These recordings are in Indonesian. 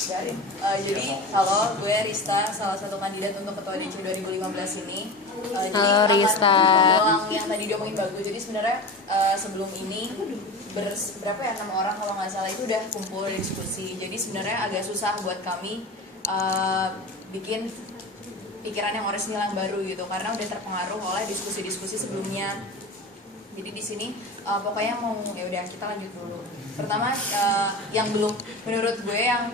Jadi halo, gue Rista, salah satu kandidat untuk ketua DC 2015 ini. Jadi Halo Rista. Ulang yang tadi dia omongin bagus. Jadi sebenarnya sebelum ini berapa ya 6 orang kalau nggak salah itu udah kumpul diskusi. Jadi sebenarnya agak susah buat kami bikin pikiran yang orisinil yang baru gitu, karena udah terpengaruh oleh diskusi-diskusi sebelumnya. Jadi di sini pokoknya mau ya udah kita lanjut dulu. Pertama yang belum menurut gue yang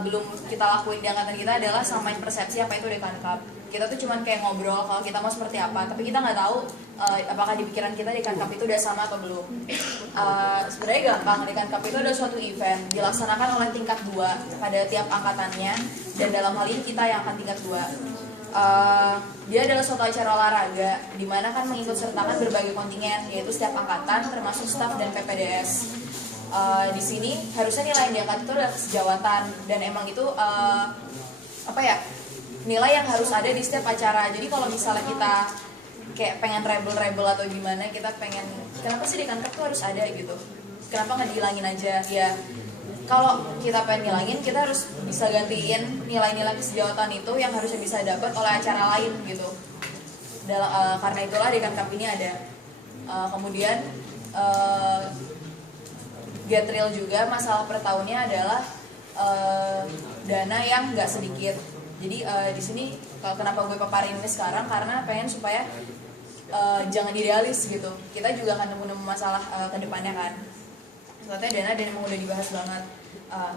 belum kita lakuin di angkatan kita adalah samain persepsi apa itu Dekan Cup. Kita tuh cuman kayak ngobrol kalau kita mau seperti apa, tapi kita nggak tahu apakah di pikiran kita Dekan Cup itu udah sama atau belum. Sebenarnya gampang, Dekan Cup itu adalah suatu event dilaksanakan oleh tingkat 2 pada tiap angkatannya, dan dalam hal ini kita yang akan tingkat 2. Dia adalah suatu acara olahraga di mana kan mengikut sertakan berbagai kontingen, yaitu setiap angkatan termasuk staf dan PPDS. Di sini harusnya nilai yang diangkat itu adalah sejawatan, dan emang itu nilai yang harus ada di setiap acara. Jadi kalau misalnya kita kayak pengen rebel atau gimana, kita pengen kenapa sih Dekan Cup tuh harus ada gitu, kenapa nggak dihilangin aja ya. Kalau kita pengen ngilangin, kita harus bisa gantiin nilai-nilai kesejawatan itu yang harusnya bisa dapat oleh acara lain gitu. Karena itulah Dekan Cup ini ada. Kemudian get real juga, masalah per tahunnya adalah dana yang nggak sedikit. Jadi di sini kenapa gue paparin ini sekarang, karena pengen supaya jangan idealis gitu. Kita juga akan nemu masalah ke depannya kan. Soalnya dana dan emang udah dibahas banget.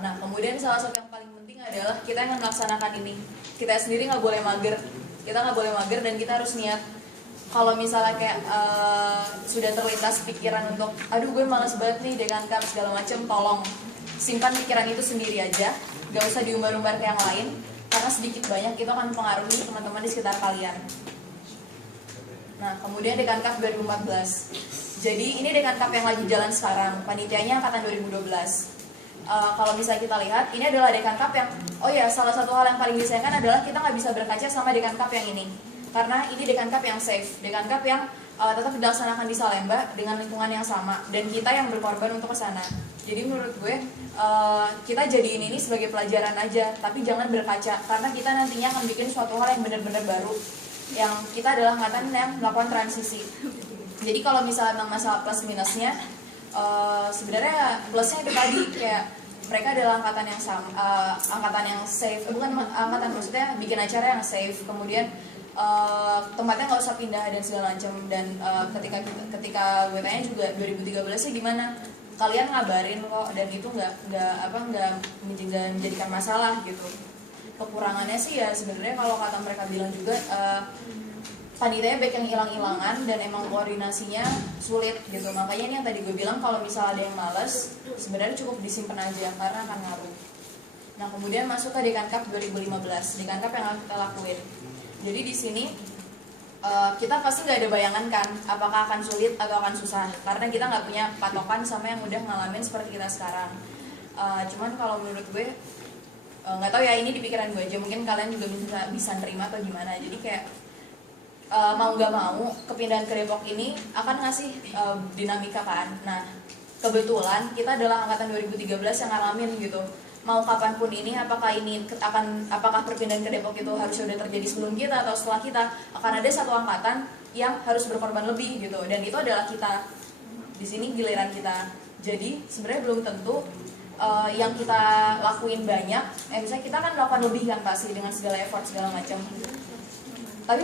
Nah kemudian salah satu yang paling penting adalah kita yang melaksanakan ini. Kita sendiri nggak boleh mager. Kita nggak boleh mager, dan kita harus niat. Kalau misalnya kayak sudah terlintas pikiran untuk aduh gue malas banget nih Dekan Cup segala macem, tolong simpan pikiran itu sendiri aja, gak usah diumbar-umbar ke yang lain, karena sedikit banyak itu akan mempengaruhi teman-teman di sekitar kalian. Nah kemudian Dekan Cup 2014. Jadi ini Dekan Cup yang lagi jalan sekarang, panitianya angkatan 2012. Kalau bisa kita lihat, ini adalah Dekan Cup yang salah satu hal yang paling disayangkan adalah kita nggak bisa berkaca sama Dekan Cup yang ini. Karena ini Dekan Cup yang safe, Dekan Cup yang tetap dilaksanakan di Salemba dengan lingkungan yang sama, dan kita yang berkorban untuk ke sana. Jadi menurut gue kita jadiin ini sebagai pelajaran aja, tapi jangan berkaca, karena kita nantinya akan bikin suatu hal yang benar-benar baru, yang kita adalah angkatan yang melakukan transisi. Jadi kalau misalnya masalah plus minusnya, sebenarnya plusnya itu tadi kayak mereka adalah angkatan yang angkatan yang safe, bukan angkatan, maksudnya bikin acara yang safe, kemudian tempatnya nggak usah pindah dan segala macam. Dan ketika gue tanya juga 2013 sih gimana, kalian ngabarin kok, dan itu nggak menjadikan masalah gitu. Kekurangannya sih ya sebenarnya kalau kata mereka bilang juga panitianya baik yang hilang-hilangan dan emang koordinasinya sulit gitu. Makanya ini yang tadi gue bilang, kalau misalnya ada yang malas sebenarnya cukup disimpan aja karena akan ngaruh. Nah kemudian masuk ke Dekan Cup 2015, Dekan Cup yang kita lakuin. Jadi di sini kita pasti nggak ada bayangan kan apakah akan sulit atau akan susah, karena kita nggak punya patokan sama yang udah ngalamin seperti kita sekarang. Cuman kalau menurut gue nggak tahu ya, ini di pikiran gue aja, mungkin kalian juga bisa nerima atau gimana. Jadi kayak mau nggak mau kepindahan ke Depok ini akan ngasih dinamika kan. Nah kebetulan kita adalah angkatan 2013 yang ngalamin gitu. Mau kapanpun ini, apakah perpindahan ke Depok itu harus sudah terjadi sebelum kita atau setelah kita, akan ada satu angkatan yang harus berkorban lebih gitu, dan itu adalah kita. Di sini giliran kita. Jadi sebenarnya belum tentu yang kita lakuin banyak, misalnya kita kan melakukan lebih kan pasti dengan segala effort segala macam. Tapi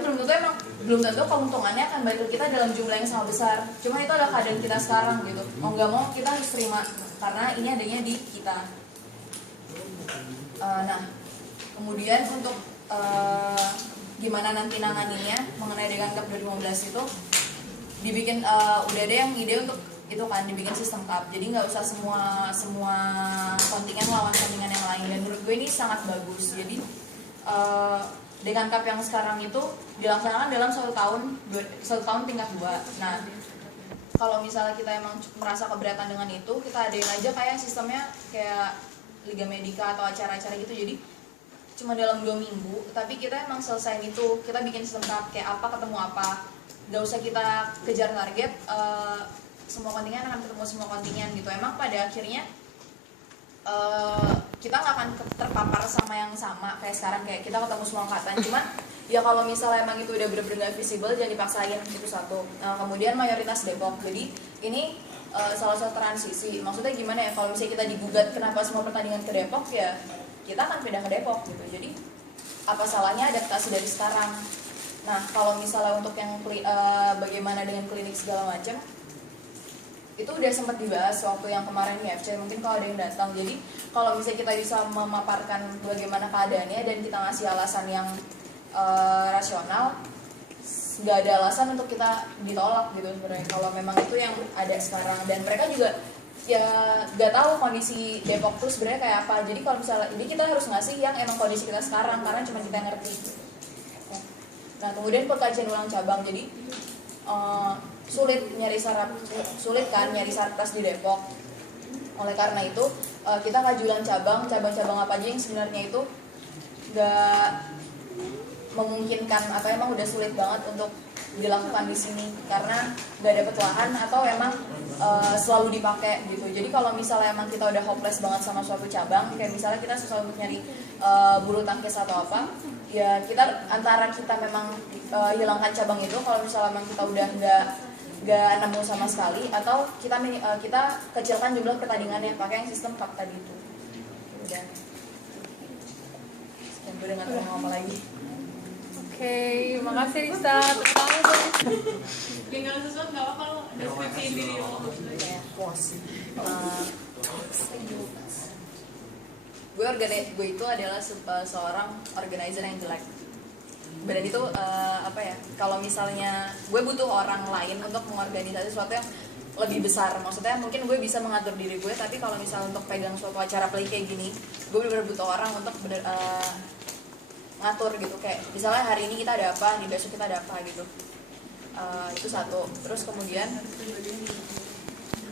belum tentu keuntungannya akan balik ke kita dalam jumlah yang sangat besar. Cuma itu adalah keadaan kita sekarang gitu. Mau nggak mau kita harus terima, karena ini adanya di kita. Nah kemudian untuk gimana nanti nanganinnya mengenai Dekan Cup 2015 itu dibikin udah ada yang ide untuk itu kan, dibikin sistem cup. Jadi nggak usah semua kontingen lawan kontingen yang lain, dan menurut gue ini sangat bagus. Jadi Dekan Cup yang sekarang itu dilaksanakan dalam satu tahun tingkat 2. Nah kalau misalnya kita emang merasa keberatan dengan itu, kita adain aja kayak sistemnya kayak Liga Medika atau acara-acara gitu. Jadi cuma dalam 2 minggu, tapi kita emang selesai itu, kita bikin sistem cup kayak apa ketemu apa. Gak usah kita kejar target, semua kontingen akan ketemu semua kontingen gitu. Emang pada akhirnya kita nggak akan terpapar sama yang sama kayak sekarang, kayak kita ketemu semua angkatan. Cuman ya kalau misalnya emang itu udah bener-bener gak visible, jangan dipaksain, itu satu. Kemudian mayoritas Depok, jadi ini salah satu transisi. Maksudnya gimana ya, kalau misalnya kita digugat kenapa semua pertandingan ke Depok, ya kita akan pindah ke Depok gitu. Jadi apa salahnya adaptasi dari sekarang. Nah kalau misalnya untuk yang bagaimana dengan klinik segala macam, itu udah sempat dibahas waktu yang kemarin di FC, mungkin kalau ada yang datang. Jadi kalau misalnya kita bisa memaparkan bagaimana keadaannya dan kita ngasih alasan yang rasional, nggak ada alasan untuk kita ditolak gitu sebenarnya kalau memang itu yang ada sekarang. Dan mereka juga ya nggak tahu kondisi Depok tuh sebenarnya kayak apa. Jadi kalau misalnya ini kita harus ngasih yang emang kondisi kita sekarang, karena cuma kita yang ngerti. Nah kemudian pengkajian ulang cabang, jadi sulit kan nyari sarkas di Depok. Oleh karena itu kita kaji ulang cabang-cabang apa aja yang sebenarnya itu nggak memungkinkan atau emang udah sulit banget untuk dilakukan di sini karena nggak dapet lahan atau emang selalu dipakai gitu. Jadi kalau misalnya emang kita udah hopeless banget sama suatu cabang, kayak misalnya kita susah untuk nyari bulu tangkis atau apa, ya kita antara kita memang hilangkan cabang itu kalau misalnya emang kita udah nggak nemu sama sekali, atau kita kecilkan jumlah pertandingannya pakai yang sistem cup tadi itu. Udah. Sekian, gue udah nggak tahu ngomong apa lagi. Oke, makasih Risa. Tinggal sesuatu nggak apa-apa lo deskripsiin diri lo. Gue itu adalah seorang organizer yang jelek. Badan itu apa ya? Kalau misalnya gue butuh orang lain untuk mengorganisasi sesuatu yang lebih besar, maksudnya mungkin gue bisa mengatur diri gue, tapi kalau misalnya untuk pegang suatu acara play kayak gini, gue benar-benar butuh orang untuk ngatur gitu. Kayak misalnya hari ini kita ada apa, di besok kita ada apa gitu. Itu satu. Terus kemudian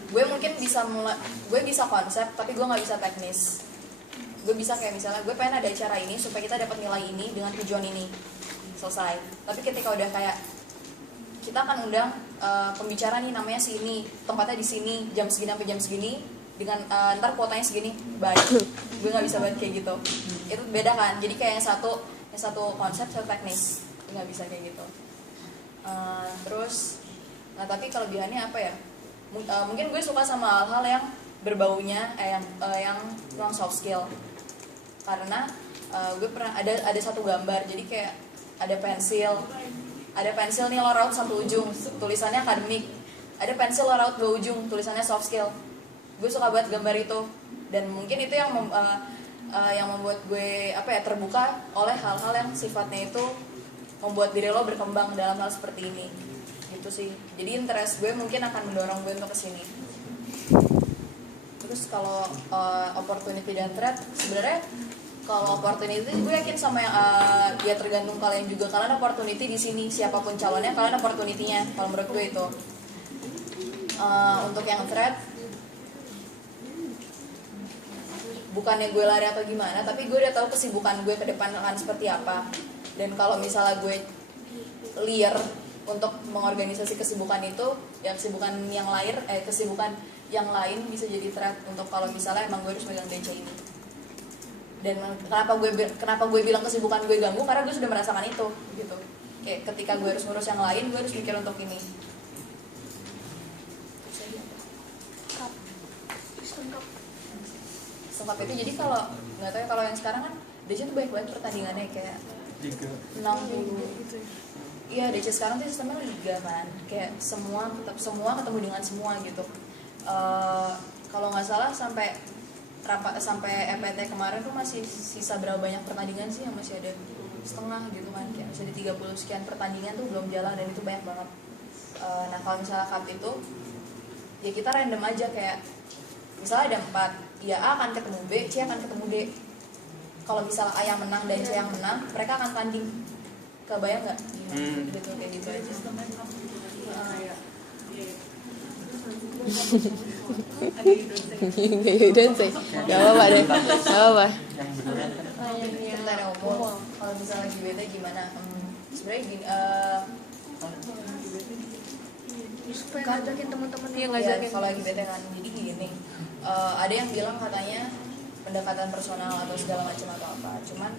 gue mungkin gue bisa konsep tapi gue nggak bisa teknis. Gue bisa kayak misalnya gue pengen ada acara ini supaya kita dapat nilai ini dengan tujuan ini, selesai. Tapi ketika udah kayak kita akan undang pembicara nih namanya si ini, tempatnya di sini, jam segini sampai jam segini, dengan ntar kuotanya segini, baik. Gue nggak bisa banget kayak gitu. Itu beda kan. Jadi kayak yang satu konsep, satu teknis, nggak bisa kayak gitu. Terus, nah tapi kelebihannya apa ya? Mungkin gue suka sama hal-hal yang berbaunya yang tentang soft skill. Karena gue pernah ada satu gambar, jadi kayak ada pensil nih lo raut satu ujung, tulisannya akademik. Ada pensil lo raut dua ujung, tulisannya soft skill. Gue suka banget gambar itu, dan mungkin itu yang membuat gue terbuka oleh hal-hal yang sifatnya itu membuat diri lo berkembang dalam hal seperti ini gitu sih. Jadi interest gue mungkin akan mendorong gue untuk kesini. Terus kalau opportunity dan threat, sebenarnya kalau opportunity gue yakin sama yang dia tergantung kalian juga. Kalian opportunity di sini, siapapun calonnya kalian opportunity-nya kalau menurut gue itu. Untuk yang threat, bukannya gue lari atau gimana, tapi gue udah tahu kesibukan gue ke depan akan seperti apa. Dan kalau misalnya gue liar untuk mengorganisasi kesibukan itu, ya kesibukan yang lain bisa jadi threat untuk kalau misalnya emang gue harus megang DC ini. Dan kenapa gue bilang kesibukan gue ganggu, karena gue sudah merasakan itu gitu. Kayak ketika gue harus ngurus yang lain, gue harus mikir untuk ini. Sengkap itu, jadi kalau nggak tahu ya, kalau yang sekarang kan DC tuh banyak banget pertandingannya, kayak 60. Iya, DC sekarang tuh sistemnya liga kan, kayak semua ketemu dengan semua gitu. Kalau nggak salah sampai EPT kemarin tuh masih sisa berapa banyak pertandingan sih yang masih ada setengah gitu kan, kayak masih ada 30 sekian pertandingan tuh belum jalan, dan itu banyak banget. Nah kalau misalnya cup itu ya kita random aja, kayak misalnya ada 4, ya A akan ketemu B, C akan ketemu D. Kalau misalnya A yang menang dan C yang menang, mereka akan tanding. Kebayang nggak? Gitu, kayak gitu aja. Dan sih, nggak apa-apa deh, nggak apa-apa. Kita ada umum. Kalau misalnya lagi bete gimana? Sebenarnya gini, Ngajakin teman-teman yang ya, kalau lagi bete kan, jadi gini. Ada yang bilang katanya pendekatan personal atau segala macam atau apa. Cuman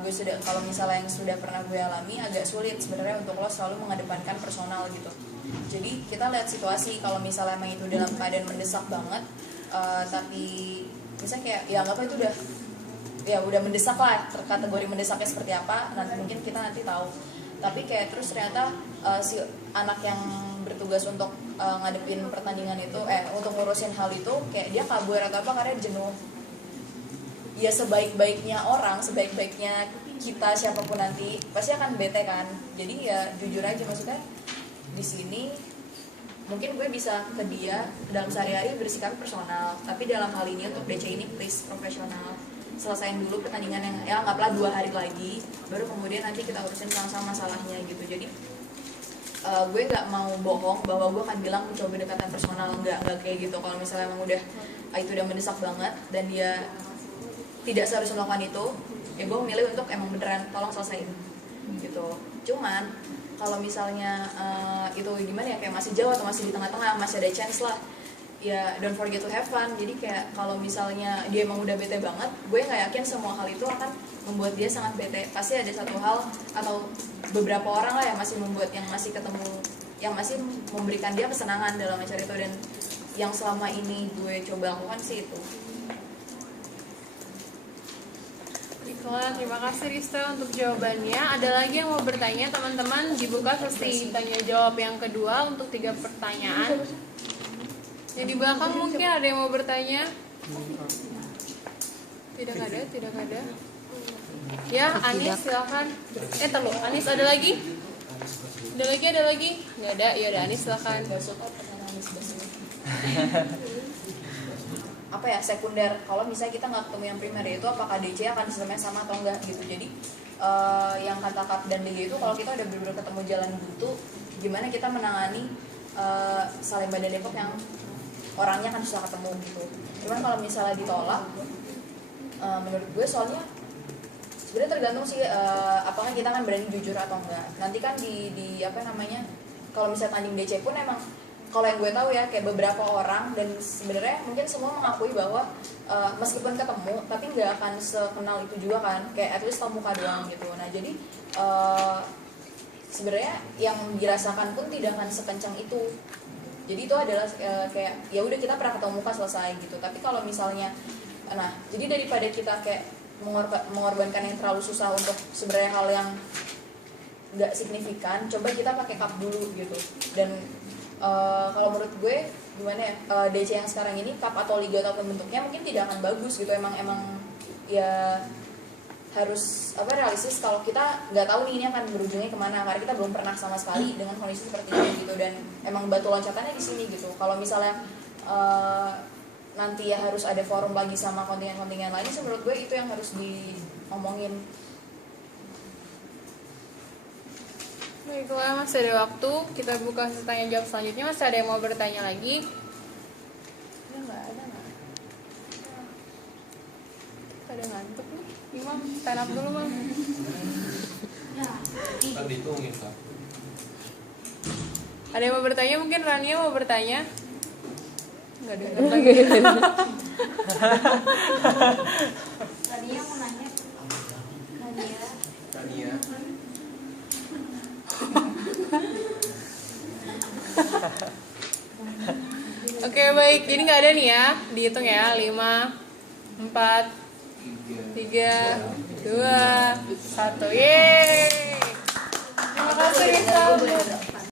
gue sudah, kalau misalnya yang sudah pernah gue alami, agak sulit sebenarnya untuk lo selalu mengedepankan personal gitu. Jadi kita lihat situasi, kalau misalnya emang itu dalam keadaan mendesak banget, tapi misalnya kayak ya anggap itu udah mendesak lah, kategori mendesaknya seperti apa, nanti mungkin kita nanti tahu. Tapi kayak terus ternyata si anak yang bertugas untuk ngadepin pertandingan itu, untuk ngurusin hal itu, kayak dia kabur atau apa karena jenuh. Ya sebaik-baiknya orang, sebaik-baiknya kita siapapun nanti pasti akan bete kan. Jadi ya jujur aja, maksudnya di sini mungkin gue bisa ke dia dalam sehari-hari bersikap personal, tapi dalam hal ini untuk DC ini please profesional. Selesaiin dulu pertandingan yang ya anggaplah 2 hari lagi, baru kemudian nanti kita urusin sama masalahnya gitu. Jadi gue nggak mau bohong bahwa gue akan bilang mencoba dekatan personal, nggak kayak gitu. Kalau misalnya emang itu udah mendesak banget dan dia tidak seharusnya melakukan itu, ya gue memilih untuk emang beneran tolong selesaiin gitu. Cuman kalau misalnya itu gimana ya, kayak masih jauh atau masih di tengah-tengah, masih ada chance lah, ya don't forget to have fun. Jadi kayak kalau misalnya dia emang udah bete banget, gue nggak yakin semua hal itu akan membuat dia sangat bete. Pasti ada satu hal atau beberapa orang lah yang masih membuat, yang masih ketemu, yang masih memberikan dia kesenangan dalam acara itu. Dan yang selama ini gue coba lakukan sih itu. Baiklah, terima kasih Rista untuk jawabannya. Ada lagi yang mau bertanya teman-teman? Dibuka sesi tanya jawab yang kedua untuk 3 pertanyaan. Yang di belakang mungkin ada yang mau bertanya? Tidak ada. Ya, Anis silakan. Anis ada lagi? Ada lagi? Nggak ada. Ya udah, Anis silakan. Apa ya, sekunder, kalau misalnya kita nggak ketemu yang primer, itu apakah DC akan sistemnya sama atau enggak gitu. Jadi yang kata Kap dan DG itu, kalau kita udah benar-benar ketemu jalan buntu, gimana kita menangani Salemba dan Depok yang orangnya kan susah ketemu gitu. Cuman kalau misalnya ditolak, menurut gue soalnya sebenarnya tergantung sih apakah kita kan berani jujur atau enggak. Nanti kan di apa namanya, kalau misalnya tanding DC pun emang, kalau yang gue tahu ya, kayak beberapa orang, dan sebenarnya mungkin semua mengakui bahwa meskipun ketemu tapi nggak akan sekenal itu juga kan, kayak at least tahu muka doang gitu. Nah jadi sebenarnya yang dirasakan pun tidak akan sekencang itu. Jadi itu adalah kayak ya udah kita pernah ketemu muka, selesai gitu. Tapi kalau misalnya, nah jadi daripada kita kayak mengorbankan yang terlalu susah untuk sebenarnya hal yang nggak signifikan, coba kita pakai cup dulu gitu. Dan kalau menurut gue gimana ya, DC yang sekarang ini cup atau liga atau bentuknya mungkin tidak akan bagus gitu. Emang ya harus realistis kalau kita nggak tahu nih ini akan berujungnya kemana, karena kita belum pernah sama sekali dengan kondisi seperti ini gitu. Dan emang batu loncatannya di sini gitu. Kalau misalnya nanti ya harus ada forum lagi sama kontingen-kontingen lain, menurut gue itu yang harus diomongin. Baiklah, masih ada waktu. Kita buka sesi tanya jawab selanjutnya. Masih ada yang mau bertanya lagi? Ada nggak? Ada ngantuk nih. Imam, stand up dulu, Mam. Kan dihitungin, Kak. Ada yang mau bertanya? Mungkin Rania mau bertanya? Enggak ada. Tadinya mau nanya. Tania. Oke, baik. Jadi nggak ada nih ya. Dihitung ya. 5, 4, 3, 2, 1. Yeay. Terima kasih Risa.